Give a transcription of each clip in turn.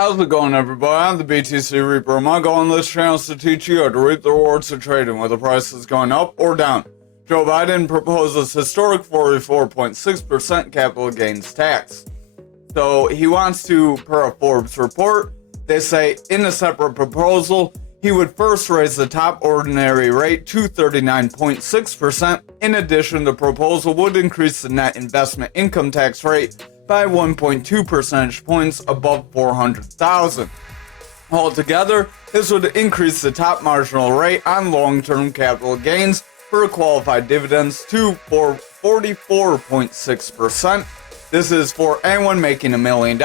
How's it going, everybody? I'm the BTC Reaper. My goal on this channel is to teach you how to reap the rewards of trading, whether the price is going up or down. Joe Biden proposes historic 44.6% capital gains tax. So he wants to, per a Forbes report, they say in a separate proposal, he would first raise the top ordinary rate to 39.6%. In addition, the proposal would increase the net investment income tax rate by 1.2 percentage points above 400,000. Altogether, this would increase the top marginal rate on long-term capital gains for qualified dividends to 44.6%. This is for anyone making $1 million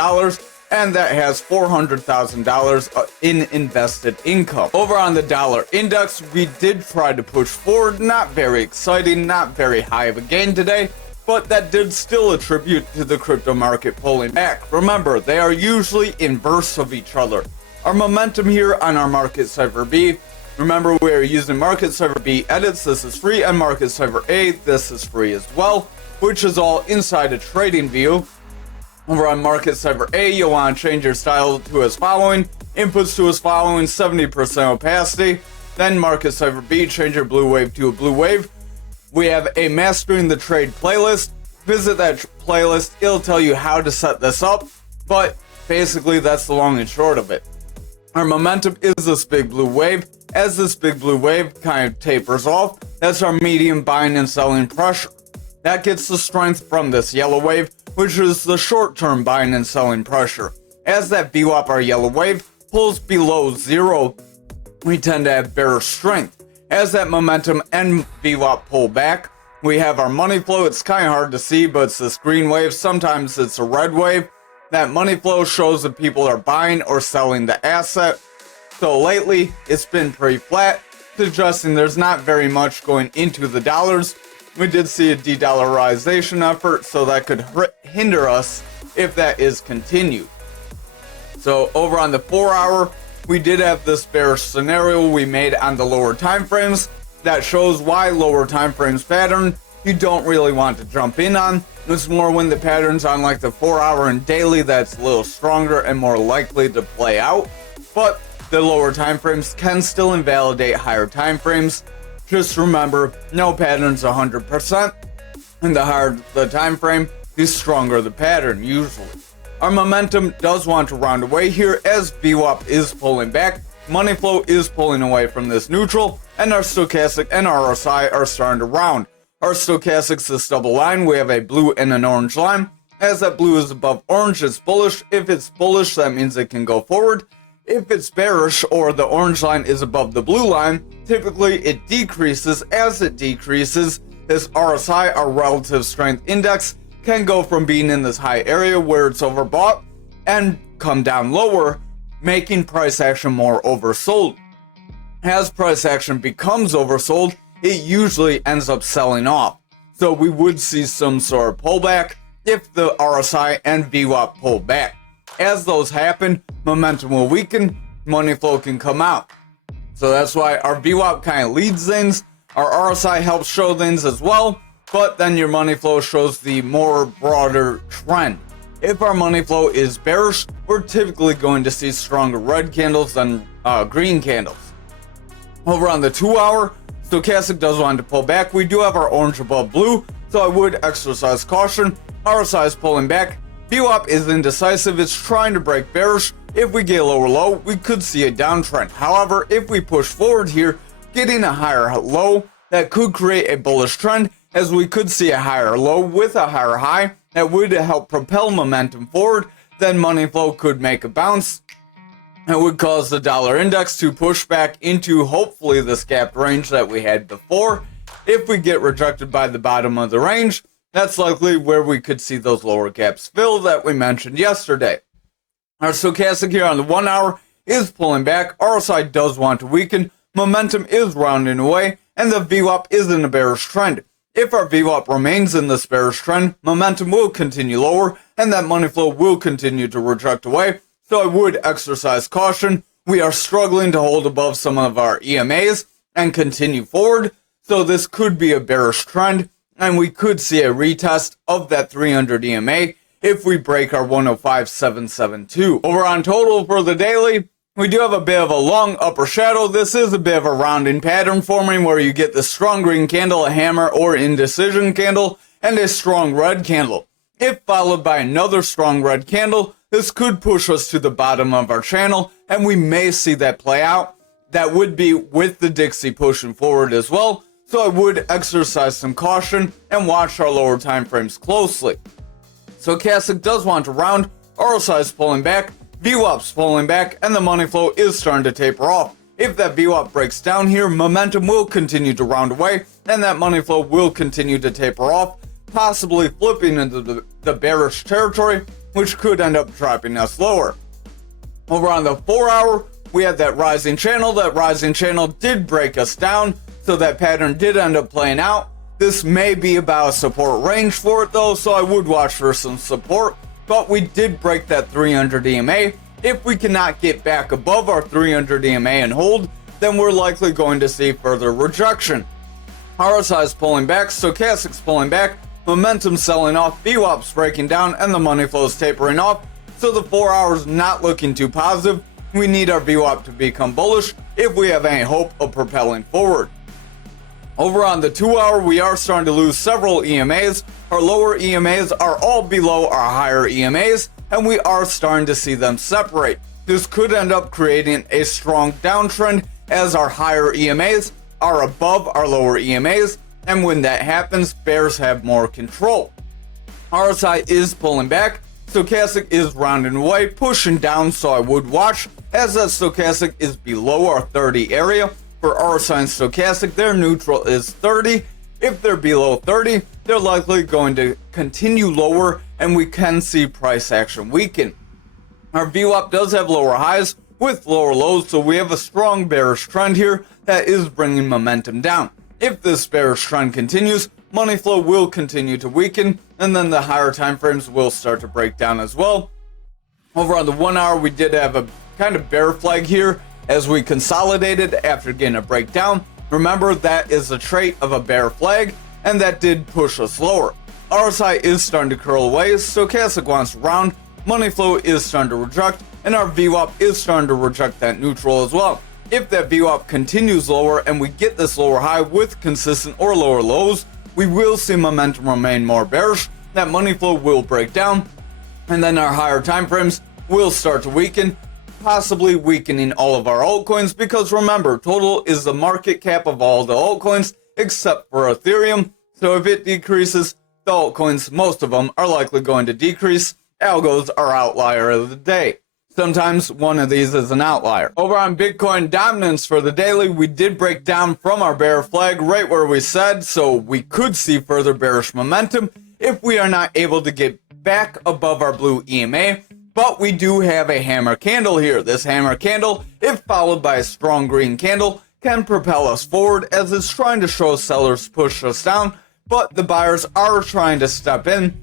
and that has $400,000 in invested income. Over on the dollar index, we did try to push forward. Not very exciting, not very high of a gain today, but that did still attribute to the crypto market pulling back. Remember, they are usually inverse of each other. Our momentum here on our Market Cipher B, remember we are using Market Cipher B edits, this is free, and Market Cipher A, this is free as well, which is all inside a trading view. Over on Market Cipher A, you'll want to change your style to as following, inputs to as following, 70% opacity. Then Market Cipher B, change your blue wave to a blue wave. We have a Mastering the Trade playlist. Visit that playlist, it'll tell you how to set this up, but basically that's the long and short of it. Our momentum is this big blue wave. As this big blue wave kind of tapers off, that's our medium buying and selling pressure. That gets the strength from this yellow wave, which is the short-term buying and selling pressure. As that VWAP, our yellow wave, pulls below zero, we tend to have bearish strength. As that momentum and VWAP pull back, we have our money flow. It's kind of hard to see, but it's this green wave. Sometimes it's a red wave. That money flow shows that people are buying or selling the asset. So lately, it's been pretty flat, suggesting there's not very much going into the dollars. We did see a de-dollarization effort, so that could hinder us if that is continued. So over on the 4-hour, we did have this bearish scenario we made on the lower time frames. That shows why lower time frames pattern you don't really want to jump in on. It's more when the pattern's on like the 4-hour and daily that's a little stronger and more likely to play out. But the lower time frames can still invalidate higher time frames. Just remember, no pattern's 100%, and the higher the time frame, the stronger the pattern usually. Our momentum does want to round away here as VWAP is pulling back, money flow is pulling away from this neutral, and our stochastic and RSI are starting to round. Our stochastic's this double line, we have a blue and an orange line. As that blue is above orange, it's bullish. If it's bullish, that means it can go forward. If it's bearish or the orange line is above the blue line, typically it decreases. As it decreases, this RSI, our relative strength index, can go from being in this high area where it's overbought and come down lower, making price action more oversold. As price action becomes oversold, it usually ends up selling off. So we would see some sort of pullback if the RSI and VWAP pull back. As those happen, momentum will weaken, money flow can come out. So that's why our VWAP kind of leads things, our RSI helps show things as well, but then your money flow shows the more broader trend. If our money flow is bearish, we're typically going to see stronger red candles than green candles. Over on the 2-hour, stochastic does want to pull back. We do have our orange above blue, so I would exercise caution. RSI is pulling back. VWAP is indecisive, it's trying to break bearish. If we get a lower low, we could see a downtrend. However, if we push forward here, getting a higher low, that could create a bullish trend, as we could see a higher low with a higher high that would help propel momentum forward. Then money flow could make a bounce. It would cause the dollar index to push back into hopefully this gap range that we had before. If we get rejected by the bottom of the range, that's likely where we could see those lower gaps fill that we mentioned yesterday. Our stochastic here on the 1-hour is pulling back. RSI does want to weaken. Momentum is rounding away, and the VWAP is in a bearish trend. If our VWAP remains in this bearish trend, momentum will continue lower, and that money flow will continue to reject away. So I would exercise caution. We are struggling to hold above some of our EMAs and continue forward. So this could be a bearish trend, and we could see a retest of that 300 EMA if we break our 105.772. Over on total for the daily, we do have a bit of a long upper shadow. This is a bit of a rounding pattern forming where you get the strong green candle, a hammer or indecision candle, and a strong red candle. If followed by another strong red candle, this could push us to the bottom of our channel, and we may see that play out. That would be with the Dixie pushing forward as well, so I would exercise some caution and watch our lower time frames closely. Stochastic does want to round, RSI is pulling back, VWAP's pulling back, and the money flow is starting to taper off. If that VWAP breaks down here, momentum will continue to round away, and that money flow will continue to taper off, possibly flipping into the bearish territory, which could end up dropping us lower. Over on the 4 hour, we had that rising channel. That rising channel did break us down, so that pattern did end up playing out. This may be about a support range for it though, so I would watch for some support. But we did break that 300 EMA. If we cannot get back above our 300 EMA and hold, then we're likely going to see further rejection. RSI is pulling back, Stochastic's pulling back, momentum selling off, VWAP's breaking down, and the money flow is tapering off. So the 4 hours not looking too positive. We need our VWAP to become bullish if we have any hope of propelling forward. Over on the 2 hour, we are starting to lose several EMAs. Our lower EMAs are all below our higher EMAs, and we are starting to see them separate. This could end up creating a strong downtrend as our higher EMAs are above our lower EMAs, and when that happens, bears have more control. RSI is pulling back, Stochastic is rounding away, pushing down, so I would watch, as that Stochastic is below our 30 area. For RSI and Stochastic, their neutral is 30. If they're below 30, they're likely going to continue lower, and we can see price action weaken. Our VWAP does have lower highs with lower lows, so we have a strong bearish trend here that is bringing momentum down. If this bearish trend continues, money flow will continue to weaken, and then the higher time frames will start to break down as well. Over on the 1 hour, we did have a kind of bear flag here as we consolidated after getting a breakdown. Remember, that is a trait of a bear flag, and that did push us lower. RSI is starting to curl away, Stochastic wants to round, money flow is starting to reject, and our VWAP is starting to reject that neutral as well. If that VWAP continues lower and we get this lower high with consistent or lower lows, we will see momentum remain more bearish, that money flow will break down, and then our higher time frames will start to weaken, possibly weakening all of our altcoins, because remember, total is the market cap of all the altcoins except for Ethereum. So if it decreases, the altcoins, most of them, are likely going to decrease. Algos are outlier of the day. Sometimes one of these is an outlier. Over on Bitcoin dominance for the daily, we did break down from our bear flag right where we said, so we could see further bearish momentum if we are not able to get back above our blue EMA. But we do have a hammer candle here. This hammer candle, if followed by a strong green candle, can propel us forward as it's trying to show sellers push us down, but the buyers are trying to step in.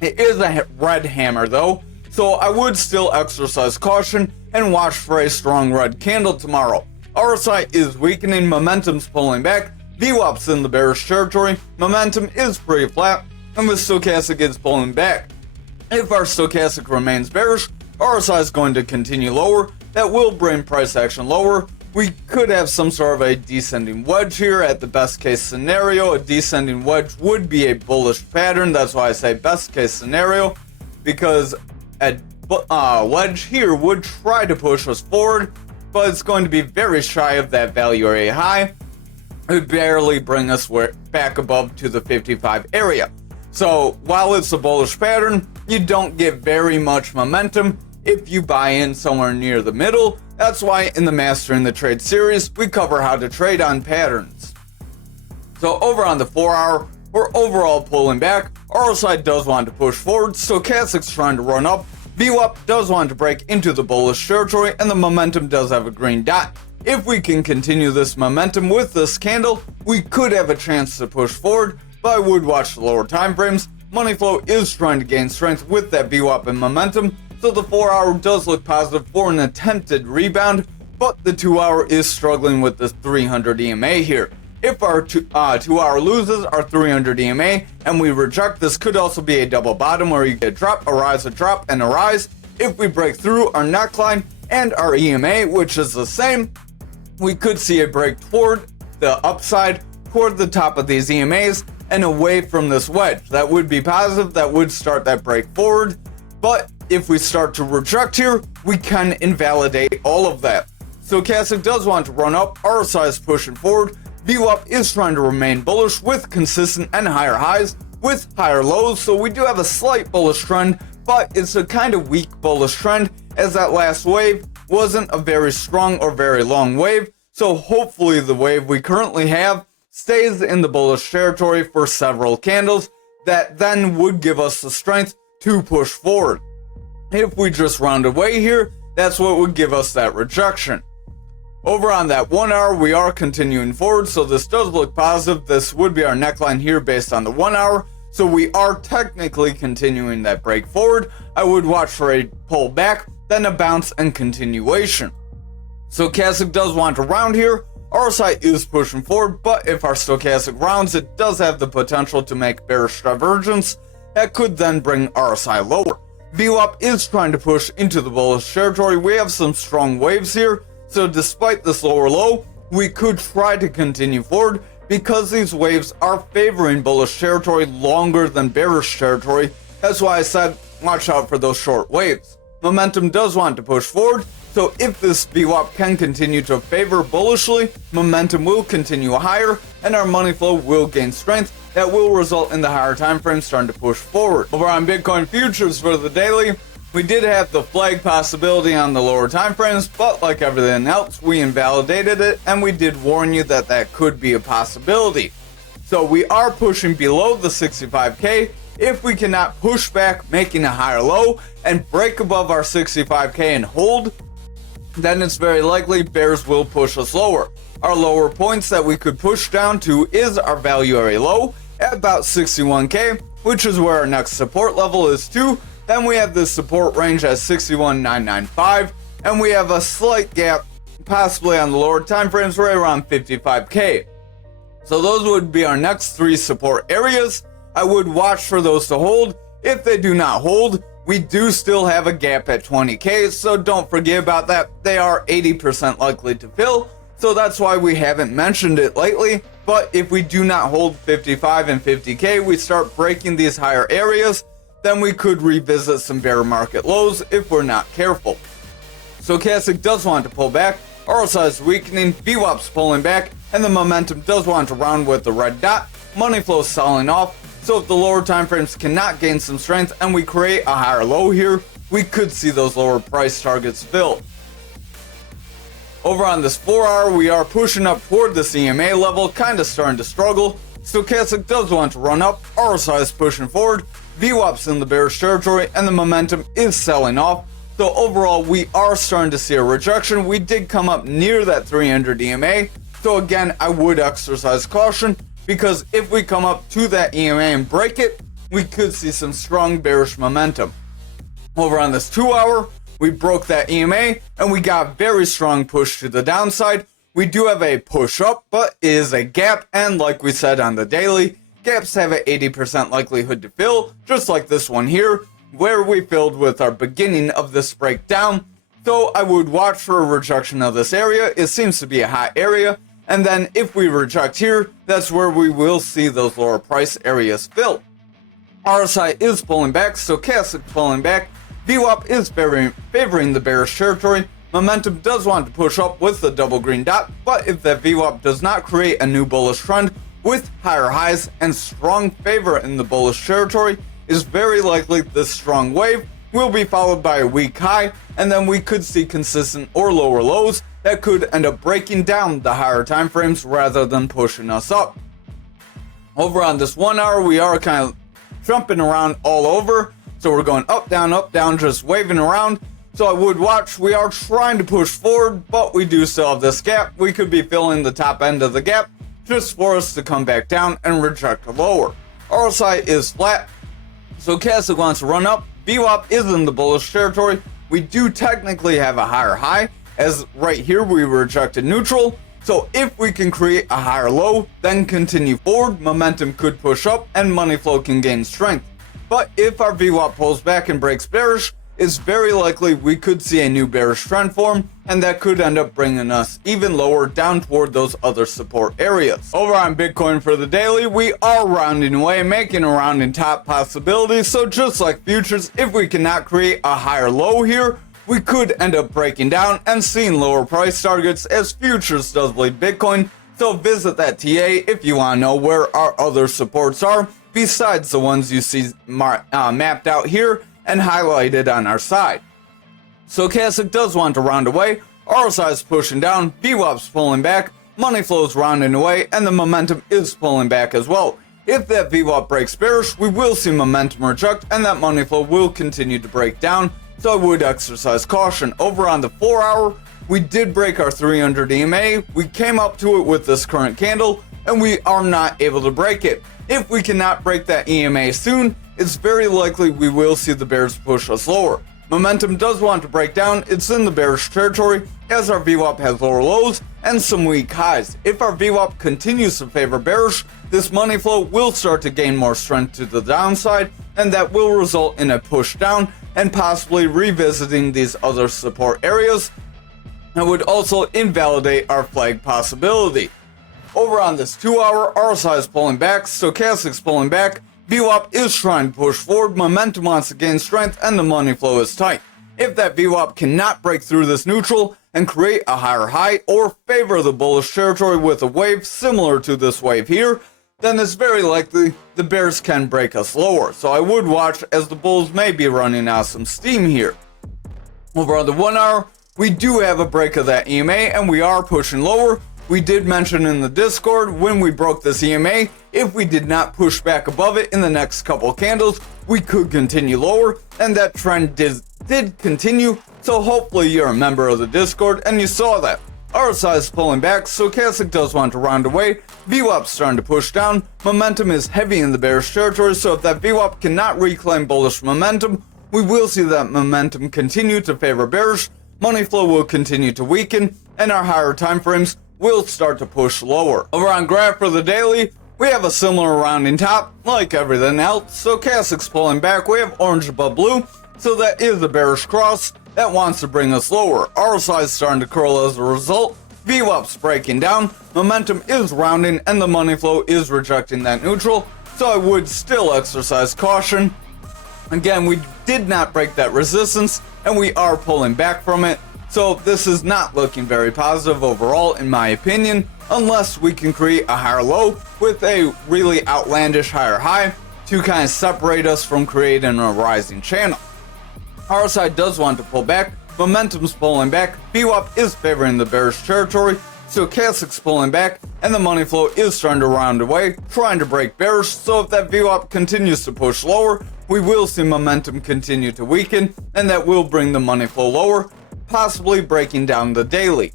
It is a red hammer though, so I would still exercise caution and watch for a strong red candle tomorrow. RSI is weakening, momentum's pulling back, VWAP's in the bearish territory, momentum is pretty flat, and the Stochastic is pulling back. If our Stochastic remains bearish, RSI is going to continue lower. That will bring price action lower. We could have some sort of a descending wedge here at the best case scenario. A descending wedge would be a bullish pattern. That's why I say best case scenario, because a wedge here would try to push us forward, but it's going to be very shy of that value area high. It would barely bring us back above to the 55 area. So while it's a bullish pattern, you don't get very much momentum if you buy in somewhere near the middle. That's why in the Mastering the Trade series, we cover how to trade on patterns. So over on the 4 hour, we're overall pulling back. RSI does want to push forward, Stochastic's trying to run up, VWAP does want to break into the bullish territory, and the momentum does have a green dot. If we can continue this momentum with this candle, we could have a chance to push forward, but I would watch the lower time frames. Money flow is trying to gain strength with that VWAP and momentum, so the 4 hour does look positive for an attempted rebound, but the 2 hour is struggling with the 300 EMA here. If our 2 hour loses our 300 EMA and we reject, this could also be a double bottom where you get a drop, a rise, and a rise. If we break through our neckline and our EMA, which is the same, we could see a break toward the upside, toward the top of these EMAs and away from this wedge. That would be positive, that would start that break forward. But if we start to reject here, we can invalidate all of that. Stochastic does want to run up, RSI is pushing forward, VWAP is trying to remain bullish with consistent and higher highs with higher lows, so we do have a slight bullish trend, but it's a kind of weak bullish trend as that last wave wasn't a very strong or very long wave, so hopefully the wave we currently have stays in the bullish territory for several candles that then would give us the strength to push forward. If we just round away here, that's what would give us that rejection. Over on that 1 hour, we are continuing forward, so this does look positive. This would be our neckline here based on the 1 hour, so we are technically continuing that break forward. I would watch for a pull back, then a bounce and continuation. Stochastic does want to round here. RSI is pushing forward, but if our stochastic rounds, it does have the potential to make bearish divergence that could then bring RSI lower. VWAP is trying to push into the bullish territory. We have some strong waves here, so despite this lower low, we could try to continue forward because these waves are favoring bullish territory longer than bearish territory. That's why I said watch out for those short waves. Momentum does want to push forward, so if this VWAP can continue to favor bullishly, momentum will continue higher and our money flow will gain strength. That will result in the higher time frame starting to push forward. Over on Bitcoin futures for the daily, we did have the flag possibility on the lower time frames, but like everything else, we invalidated it and we did warn you that that could be a possibility. So we are pushing below the 65k. If we cannot push back, making a higher low and break above our 65k and hold, then it's very likely bears will push us lower. Our lower points that we could push down to is our value area low at about 61k, which is where our next support level is too. Then we have the support range at 61,995, and we have a slight gap possibly on the lower time frames right around 55k. So those would be our next 3 support areas. I would watch for those to hold. If they do not hold, we do still have a gap at 20k, so don't forget about that. They are 80% likely to fill, so that's why we haven't mentioned it lately. But if we do not hold 55 and 50k, we start breaking these higher areas, then we could revisit some bear market lows if we're not careful. Stochastic does want to pull back, RSI is weakening, VWAP's pulling back, and the momentum does want to round with the red dot. Money flow is selling off, so if the lower time frames cannot gain some strength and we create a higher low here, we could see those lower price targets filled. Over on this 4 hour, we are pushing up toward the EMA level, kind of starting to struggle. Stochastic does want to run up, RSI is pushing forward, VWAP's in the bearish territory, and the momentum is selling off. So overall, we are starting to see a rejection. We did come up near that 300 EMA. So again, I would exercise caution because if we come up to that EMA and break it, we could see some strong bearish momentum. Over on this 2 hour, we broke that EMA and we got a very strong push to the downside. We do have a push up, but it is a gap. And like we said on the daily, gaps have an 80% likelihood to fill, just like this one here, where we filled with our beginning of this breakdown. So I would watch for a rejection of this area. It seems to be a hot area. And then if we reject here, that's where we will see those lower price areas fill. RSI is pulling back, Stochastic pulling back. VWAP is favoring the bearish territory. Momentum does want to push up with the double green dot, but if that VWAP does not create a new bullish trend with higher highs and strong favor in the bullish territory, is very likely this strong wave will be followed by a weak high, and then we could see consistent or lower lows that could end up breaking down the higher time frames rather than pushing us up. Over on this 1 hour, we are kind of jumping around all over, so we're going up, down, just waving around. So I would watch. We are trying to push forward, but we do still have this gap. We could be filling the top end of the gap just for us to come back down and reject a lower. RSI is flat, Stochastic wants to run up. VWAP is in the bullish territory. We do technically have a higher high, as right here we rejected neutral. So if we can create a higher low, then continue forward, momentum could push up and money flow can gain strength. But if our VWAP pulls back and breaks bearish, it's very likely we could see a new bearish trend form, and that could end up bringing us even lower down toward those other support areas. Over on Bitcoin for the daily, we are rounding away, making a rounding top possibility. So just like futures, if we cannot create a higher low here, we could end up breaking down and seeing lower price targets as futures does bleed Bitcoin. So visit that TA if you want to know where our other supports are, besides the ones you see mapped out here and highlighted on our side. Stochastic does want to round away, RSI is pushing down, VWAP's pulling back, money flow's rounding away, and the momentum is pulling back as well. If that VWAP breaks bearish, we will see momentum reject and that money flow will continue to break down, so I would exercise caution. Over on the 4 hour, we did break our 300 EMA, we came up to it with this current candle, and we are not able to break it. If we cannot break that EMA soon, it's very likely we will see the bears push us lower. Momentum does want to break down, it's in the bearish territory as our VWAP has lower lows and some weak highs. If our VWAP continues to favor bearish, this money flow will start to gain more strength to the downside, and that will result in a push down and possibly revisiting these other support areas, and would also invalidate our flag possibility. Over on this 2 hour, RSI is pulling back, Stochastic's pulling back, VWAP is trying to push forward, momentum wants to gain strength, and the money flow is tight. If that VWAP cannot break through this neutral and create a higher high or favor the bullish territory with a wave similar to this wave here, then it's very likely the bears can break us lower. So I would watch as the bulls may be running out some steam here. Over on the 1 hour, we do have a break of that EMA and we are pushing lower. We did mention in the Discord when we broke this EMA, if we did not push back above it in the next couple of candles, we could continue lower, and that trend did continue, so hopefully you're a member of the Discord and you saw that. RSI is pulling back, Stochastic does want to round away, VWAP's starting to push down, momentum is heavy in the bearish territory, so if that VWAP cannot reclaim bullish momentum, we will see that momentum continue to favor bearish, money flow will continue to weaken, and our higher time frames will start to push lower. Over on graph for the daily, we have a similar rounding top like everything else. Stochastic's pulling back, we have orange above blue, so that is a bearish cross that wants to bring us lower. RSI is starting to curl as a result, VWAP's breaking down, momentum is rounding, and the money flow is rejecting that neutral, so I would still exercise caution. Again, we did not break that resistance and we are pulling back from it. So this is not looking very positive overall in my opinion, unless we can create a higher low with a really outlandish higher high to kind of separate us from creating a rising channel. RSI does want to pull back, momentum's pulling back, VWAP is favoring the bearish territory, Stochastic's pulling back, and the money flow is starting to round away, trying to break bearish, so if that VWAP continues to push lower, we will see momentum continue to weaken, and that will bring the money flow lower, possibly breaking down the daily.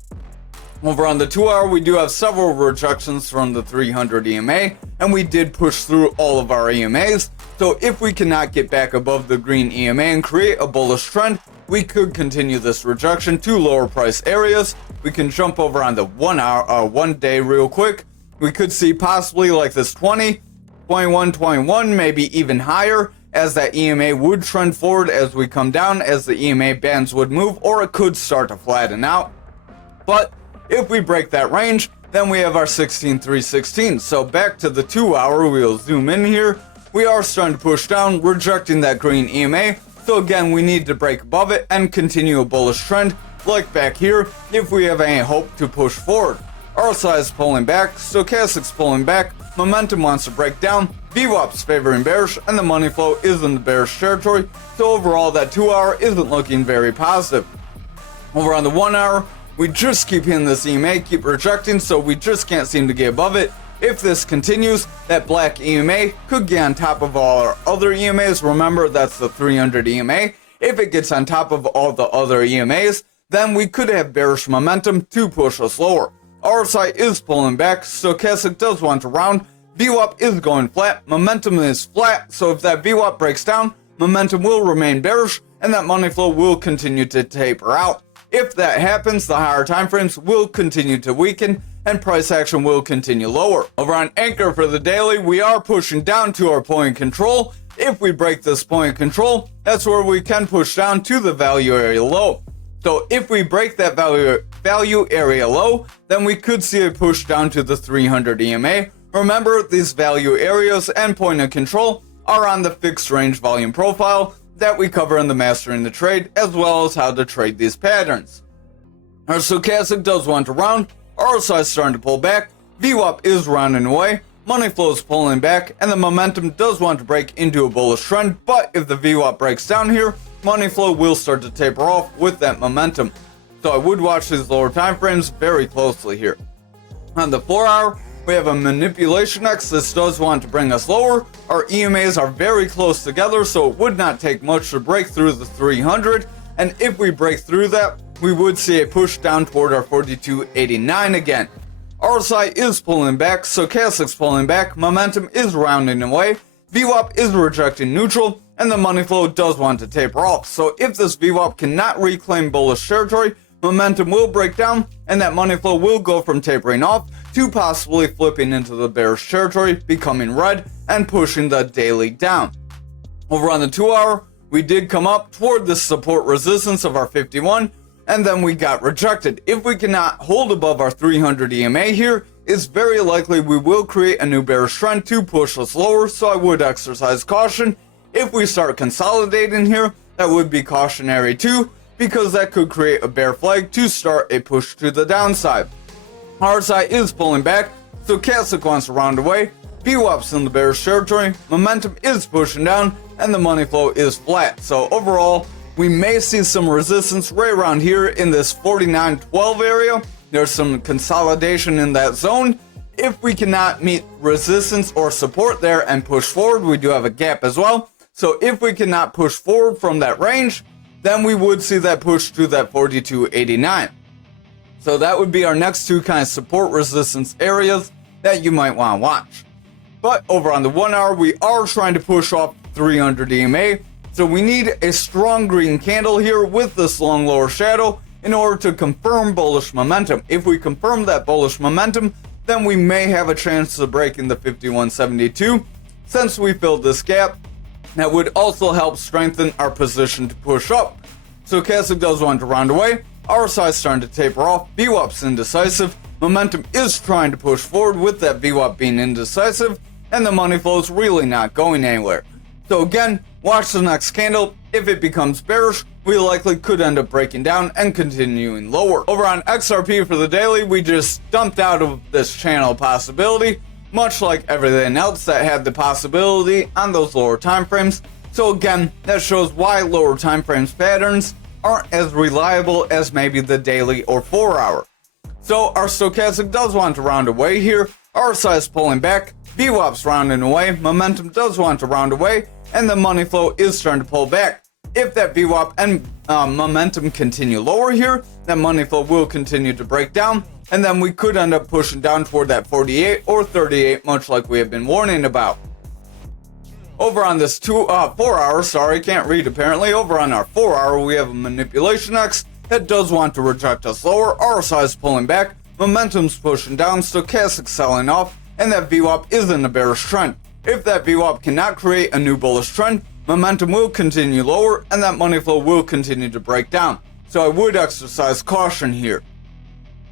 Over on the 2 hour, we do have several rejections from the 300 EMA, and we did push through all of our EMAs, so if we cannot get back above the green EMA and create a bullish trend, we could continue this rejection to lower price areas. We can jump over on the 1 hour, 1 day real quick. We could see possibly like this 20, 21, 21, maybe even higher, as that EMA would trend forward as we come down, as the EMA bands would move, or it could start to flatten out. But if we break that range, then we have our 16,316. So back to the 2 hour, we'll zoom in here. We are starting to push down, rejecting that green EMA. So again, we need to break above it and continue a bullish trend, like back here, if we have any hope to push forward. RSI is pulling back, Stochastic's pulling back, momentum wants to break down, VWAP's favoring bearish, and the money flow is in the bearish territory, so overall that 2 hour isn't looking very positive. Over on the 1 hour, we just keep hitting this EMA, keep rejecting, so we just can't seem to get above it. If this continues, that black EMA could get on top of all our other EMAs. Remember, that's the 300 EMA. If it gets on top of all the other EMAs, then we could have bearish momentum to push us lower. RSI is pulling back, Stochastic does want to round, VWAP is going flat, momentum is flat, so if that VWAP breaks down, momentum will remain bearish, and that money flow will continue to taper out. If that happens, the higher time frames will continue to weaken and price action will continue lower. Over on Ankr for the daily, we are pushing down to our point of control. If we break this point of control, that's where we can push down to the value area low. So if we break that value area low, then we could see a push down to the 300 EMA. Remember, these value areas and point of control are on the fixed range volume profile that we cover in the Mastering the Trade, as well as how to trade these patterns. Our stochastic does want to round, RSI is starting to pull back, VWAP is rounding away, money flow is pulling back, and the momentum does want to break into a bullish trend, but if the VWAP breaks down here, money flow will start to taper off with that momentum. So I would watch these lower time frames very closely here. On the 4 hour, we have a manipulation X. This does want to bring us lower. Our EMAs are very close together, so it would not take much to break through the 300. And if we break through that, we would see a push down toward our 42.89 again. RSI is pulling back, stochastic's pulling back, momentum is rounding away, VWAP is rejecting neutral, and the money flow does want to taper off. So if this VWAP cannot reclaim bullish territory, momentum will break down, and that money flow will go from tapering off to possibly flipping into the bearish territory, becoming red, and pushing the daily down. Over on the 2 hour, we did come up toward the support resistance of our 51, and then we got rejected. If we cannot hold above our 300 EMA here, it's very likely we will create a new bearish trend to push us lower, so I would exercise caution. If we start consolidating here, that would be cautionary too, because that could create a bear flag to start a push to the downside. RSI is pulling back, stochastic wants to round away, VWAP's in the bearish territory, momentum is pushing down, and the money flow is flat. So overall, we may see some resistance right around here in this 49.12 area. There's some consolidation in that zone. If we cannot meet resistance or support there and push forward, we do have a gap as well. So if we cannot push forward from that range, then we would see that push to that 42.89. So that would be our next two kind of support resistance areas that you might want to watch. But over on the 1 hour, we are trying to push off 300 EMA. So we need a strong green candle here with this long lower shadow in order to confirm bullish momentum. If we confirm that bullish momentum, then we may have a chance of breaking the 51.72. Since we filled this gap, that would also help strengthen our position to push up. Stochastic does want to round away, RSI is starting to taper off, VWAP's indecisive, momentum is trying to push forward with that VWAP being indecisive, and the money flow is really not going anywhere. So again, watch the next candle. If it becomes bearish, we likely could end up breaking down and continuing lower. Over on XRP for the daily, we just dumped out of this channel possibility, much like everything else that had the possibility on those lower time frames. So again, that shows why lower time frames patterns aren't as reliable as maybe the daily or 4 hour. So our stochastic does want to round away here, RSI is pulling back, VWAP's rounding away, momentum does want to round away, and the money flow is starting to pull back. If that VWAP and momentum continue lower here, that money flow will continue to break down, and then we could end up pushing down toward that 48 or 38, much like we have been warning about. Over on this 4 hour, sorry, can't read apparently. Over on our 4 hour, we have a manipulation X that does want to reject us lower. RSI is pulling back, momentum's pushing down, stochastic selling off, and that VWAP is in a bearish trend. If that VWAP cannot create a new bullish trend, momentum will continue lower, and that money flow will continue to break down. So I would exercise caution here.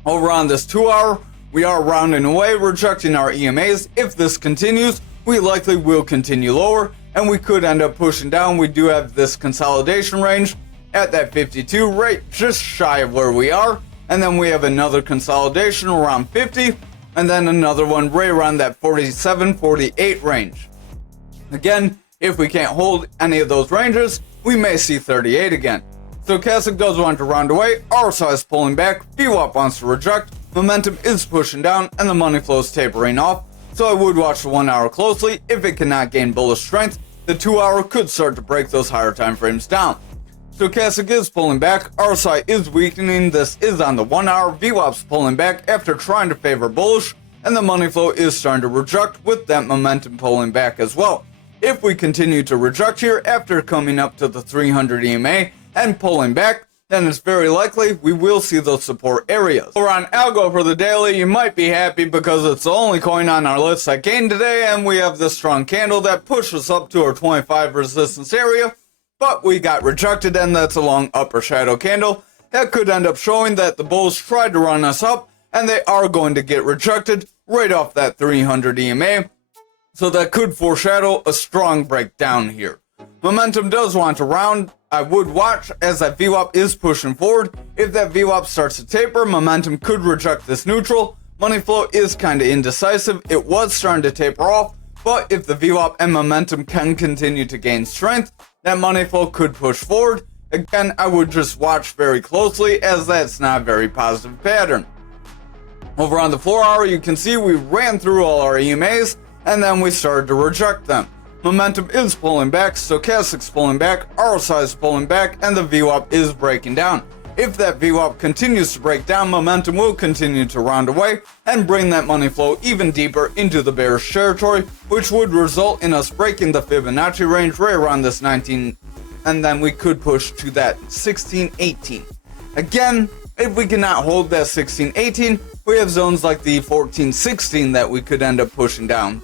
Over on this 2 hour, we are rounding away, rejecting our EMAs. If this continues, we likely will continue lower, and we could end up pushing down. We do have this consolidation range at that 52, right just shy of where we are, and then we have another consolidation around 50, and then another one right around that 47, 48 range. Again, if we can't hold any of those ranges, we may see 38 again. Stochastic does want to round away, RSI is pulling back, VWAP wants to reject, momentum is pushing down, and the money flow is tapering off. So I would watch the 1 hour closely. If it cannot gain bullish strength, the 2 hour could start to break those higher time frames down. Stochastic is pulling back, RSI is weakening, this is on the 1 hour, VWAP's pulling back after trying to favor bullish, and the money flow is starting to reject with that momentum pulling back as well. If we continue to reject here after coming up to the 300 EMA and pulling back, then it's very likely we will see those support areas. Over on algo for the daily, you might be happy because it's the only coin on our list that gained today, and we have this strong candle that pushes up to our 25 resistance area, but we got rejected, and that's a long upper shadow candle. That could end up showing that the bulls tried to run us up, and they are going to get rejected right off that 300 EMA, so that could foreshadow a strong breakdown here. Momentum does want to round. I would watch as that VWAP is pushing forward. If that VWAP starts to taper, momentum could reject this neutral. Money flow is kind of indecisive. It was starting to taper off, but if the VWAP and momentum can continue to gain strength, that money flow could push forward. Again, I would just watch very closely as that's not a very positive pattern. Over on the 4 hour, you can see we ran through all our EMAs and then we started to reject them. Momentum is pulling back, stochastic's pulling back, RSI is pulling back, and the VWAP is breaking down. If that VWAP continues to break down, momentum will continue to round away and bring that money flow even deeper into the bearish territory, which would result in us breaking the Fibonacci range right around this 19, and then we could push to that 1618. Again, if we cannot hold that 1618, we have zones like the 1416 that we could end up pushing down.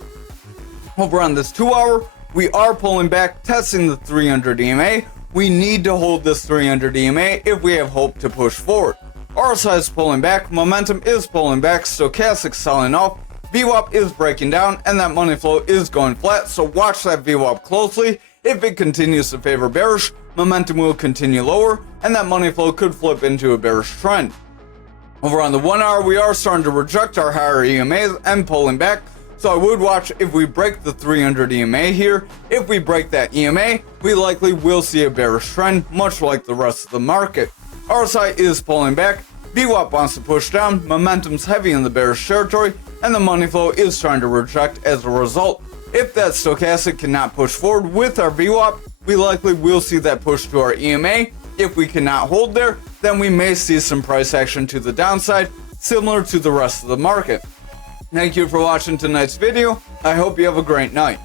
Over on this 2 hour, we are pulling back, testing the 300 EMA. We need to hold this 300 EMA if we have hope to push forward. RSI is pulling back, momentum is pulling back, stochastic selling off, VWAP is breaking down, and that money flow is going flat, so watch that VWAP closely. If it continues to favor bearish, momentum will continue lower, and that money flow could flip into a bearish trend. Over on the 1 hour, we are starting to reject our higher EMAs and pulling back. So I would watch if we break the 300 EMA here. If we break that EMA, we likely will see a bearish trend, much like the rest of the market. RSI is pulling back, VWAP wants to push down, momentum's heavy in the bearish territory, and the money flow is trying to reject as a result. If that stochastic cannot push forward with our VWAP, we likely will see that push to our EMA. If we cannot hold there, then we may see some price action to the downside, similar to the rest of the market. Thank you for watching tonight's video. I hope you have a great night.